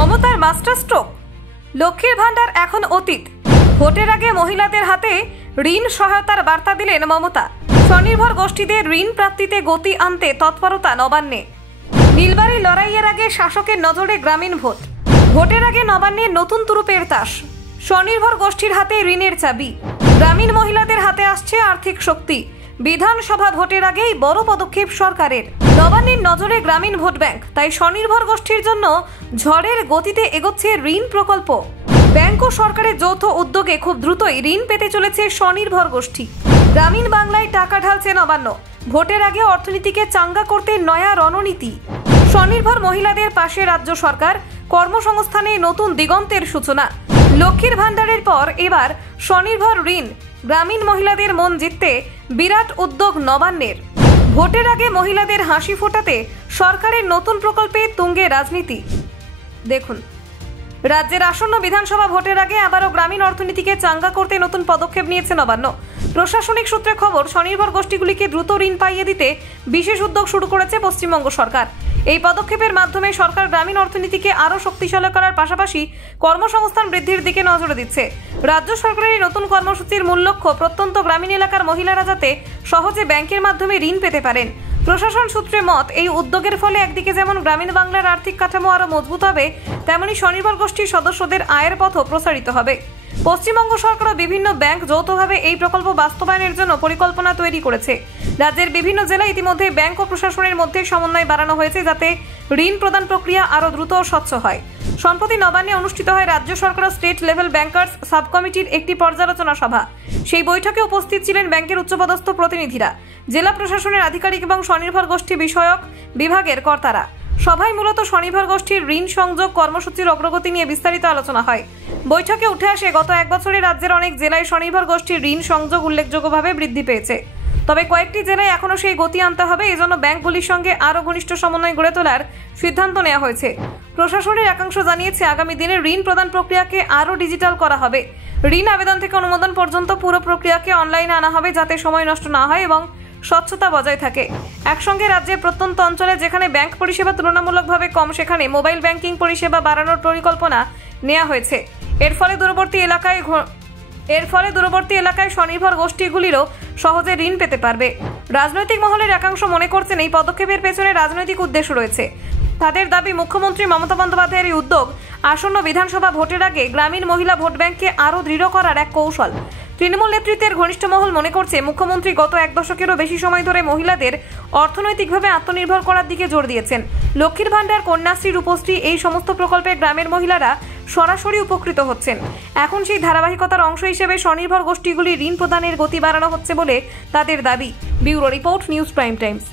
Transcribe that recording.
মমতার master stroke, লক্ষ্মীর ভান্ডার এখন অতীত। ভোটের আগে মহিলাদের হাতে ঋণ সহায়তার বার্তা দিলেন মমতা। স্বনির্ভর গোষ্ঠীদের ঋণ প্রাপ্তিতে গতি আনতে তৎপরতা নবান্নে। নীলবাড়ি লড়াইয়ের আগে শাসকের নজরে গ্রামীণ ভোট। ভোটের আগে নবান্নের নতুন তুরুপের তাস। স্বনির্ভর গোষ্ঠীর হাতে ঋণের চাবি। গ্রামীণ মহিলাদের হাতে আসছে আর্থিক শক্তি। বিধানসভা ভোটের আগেই বড় পদক্ষেপ সরকারের। নবান্নের নজরে গ্রামীণ ভোট ব্যাংক, তাই স্বনির্ভর গোষ্ঠীর জন্য ঝড়ের গতিতে এগোচ্ছে ঋণ প্রকল্প। ব্যাংক ও সরকারের যৌথ উদ্যোগে খুব দ্রুতই ঋণ পেতে চলেছে স্বনির্ভর গোষ্ঠী। গ্রামীণ বাংলায় টাকা ঢালছে নবান্ন। ভোটের আগে অর্থনীতিকে চাঙ্গা করতে নয়া রণনীতি। স্বনির্ভর মহিলাদের পাশে রাজ্য সরকার। কর্মসংস্থানে নতুন দিগন্তের সূচনা। লক্ষ্মীর ভান্ডারের পর এবার স্বনির্ভর ঋণ। গ্রামীণ মহিলাদের মন জিততে বিরাট উদ্যোগ নবান্নের। ভোটের আগে মহিলাদের হাসি ফোটাতে সরকারের নতুন প্রকল্পে তুঙ্গে রাজনীতি। দেখুন, রাজ্যের আসন্ন বিধানসভা ভোটের আগে আবারও গ্রামীণ অর্থনীতিকে চাঙ্গা করতে নতুন পদক্ষেপ নিয়েছে নবান্ন। প্রশাসনিক সূত্রে খবর, স্বনির্ভর গোষ্ঠীগুলিকে দ্রুত ঋণ পাইয়ে দিতে বিশেষ উদ্যোগ শুরু করেছে পশ্চিমবঙ্গ সরকার। এই পদক্ষেপের মাধ্যমে সরকার গ্রামীণ অর্থনীতিকে আরও শক্তিশালী করার পাশাপাশি কর্মসংস্থান বৃদ্ধির দিকে নজর দিচ্ছে। রাজ্য সরকারের এই নতুন কর্মসূচির মূল লক্ষ্য, প্রত্যন্ত গ্রামীণ এলাকার মহিলারা যাতে সহজে ব্যাংকের মাধ্যমে ঋণ পেতে পারেন। প্রশাসন সূত্রে মত, এই উদ্যোগের ফলে একদিকে যেমন গ্রামীণ বাংলার আর্থিক কাঠামো আরও মজবুত হবে, তেমনি স্বনির্ভর গোষ্ঠীর সদস্যদের আয়ের পথও প্রসারিত হবে। পশ্চিমবঙ্গ সরকারও বিভিন্ন ব্যাংক যৌথভাবে এই প্রকল্প বাস্তবায়নের জন্য পরিকল্পনা তৈরি করেছে। রাজ্যের বিভিন্ন জেলায় ইতিমধ্যে ব্যাংক ও প্রশাসনের মধ্যে সমন্বয় বাড়ানো হয়েছে, যাতে ঋণ প্রদান প্রক্রিয়া আরও দ্রুত ও স্বচ্ছ হয়। সম্প্রতি নবান্নে অনুষ্ঠিত হয় রাজ্য সরকার ও স্টেট লেভেল ব্যাংকার্স সাব কমিটির একটি পর্যালোচনা সভা। সেই বৈঠকে উপস্থিত ছিলেন ব্যাংকের উচ্চপদস্থ প্রতিনিধিরা, জেলা প্রশাসনের আধিকারিক এবং স্বনির্ভর গোষ্ঠী বিষয়ক বিভাগের কর্তারা। সভায় মূলত স্বনির্ভর গোষ্ঠীর ঋণ সংযোগ কর্মসূচির অগ্রগতি নিয়ে বিস্তারিত আলোচনা হয়। বৈঠকে উঠে আসে, গত এক বছরে রাজ্যের অনেক জেলায় স্বনির্ভর গোষ্ঠীর ঋণ সংযোগ উল্লেখযোগ্যভাবে বৃদ্ধি পেয়েছে। তবে কয়েকটি জেলায় এখনও সেই গতি আনতে হবে। এজন্য ব্যাংকগুলির সঙ্গে আরও ঘনিষ্ঠ সমন্বয় গড়ে তোলার সিদ্ধান্ত নেওয়া হয়েছে। প্রশাসনের একাংশ জানিয়েছে, আগামী দিনে ঋণ প্রদান প্রক্রিয়াকে আরও ডিজিটাল করা হবে। ঋণ আবেদন থেকে অনুমোদন পর্যন্ত পুরো প্রক্রিয়াকে অনলাইনে আনা হবে, যাতে সময় নষ্ট না হয় এবং স্বচ্ছতা বজায় থাকে। একসঙ্গে রাজ্যের প্রত্যন্ত অঞ্চলে যেখানে ব্যাংক পরিষেবা তুলনামূলকভাবে কম, সেখানে মোবাইল ব্যাংকিং পরিষেবা বাড়ানোর পরিকল্পনা নেওয়া হয়েছে। এর ফলে দূরবর্তী এলাকায় স্বনির্ভর গোষ্ঠীগুলিরও সহজে ঋণ পেতে পারবে। রাজনৈতিক মহলের একাংশ মনে করছেন, এই পদক্ষেপের পেছনে রাজনৈতিক উদ্দেশ্য রয়েছে। তাদের দাবি, মুখ্যমন্ত্রী মমতা বন্দ্যোপাধ্যায়ের এই উদ্যোগ আসন্ন বিধানসভা ভোটের আগে গ্রামীণ মহিলা ভোট ব্যাংককে আরও দৃঢ় করার এক কৌশল। তৃণমূল নেতৃত্বের ঘনিষ্ঠ মহল মনে করছে, মুখ্যমন্ত্রী গত এক দশকেরও বেশি সময় ধরে মহিলাদের অর্থনৈতিকভাবে আত্মনির্ভর করার দিকে জোর দিয়েছেন। লক্ষ্মীর ভান্ডার, কন্যাশ্রী, রূপশ্রী, এই সমস্ত প্রকল্পে গ্রামের মহিলারা সরাসরি উপকৃত হচ্ছেন। এখন সেই ধারাবাহিকতার অংশ হিসেবে স্বনির্ভর গোষ্ঠীগুলি ঋণ প্রদানের গতি বাড়ানো হচ্ছে বলে তাদের দাবি। Bureau report, news prime Times.